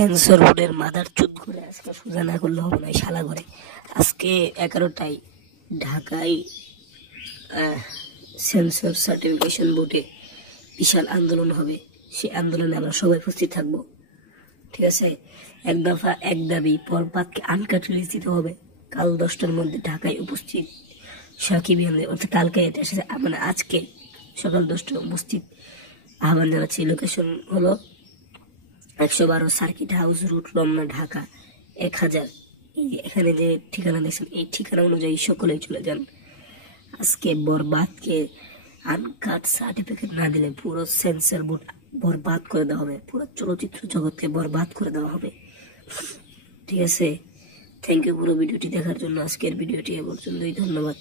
Sensor বোর্ডের mother চুদ করে আজকে সোজা না করলে হবে না, শালা করে। আজকে 11টায় ঢাকায় সেন্সর সার্টিফিকেশন বোর্ডে বিশাল আন্দোলন হবে। সেই আন্দোলনে আমরা সবাই উপস্থিত থাকবো, ঠিক আছে? এক দফা এক দাবি, পরপাতকে আনকাট রিলিজ দিতে হবে। কাল 10টার মধ্যে ঢাকায় উপস্থিত সাকিব আহমেদ, অর্থাৎ কালকে মানে আজকে সকাল 10টায় উপস্থিত আহ্বান জানাচ্ছি। লোকেশন হলো 112 circuit house route, Ramna, Dhaka 1000। এখানে যে ঠিকানা দেখছেন এই ঠিকানা অনুযায়ী সকলেই চলে যান। আজকে বরবাদকে আনকাট সার্টিফিকেট না দিলে পুরো সেন্সর বোর্ড বরবাদ করে দেওয়া হবে, পুরো চলচ্চিত্র জগৎকে বরবাদ করে দেওয়া হবে, ঠিক আছে? থ্যাংক ইউ পুরো ভিডিওটি দেখার জন্য। আজকের ভিডিওটি এ পর্যন্তই, ধন্যবাদ।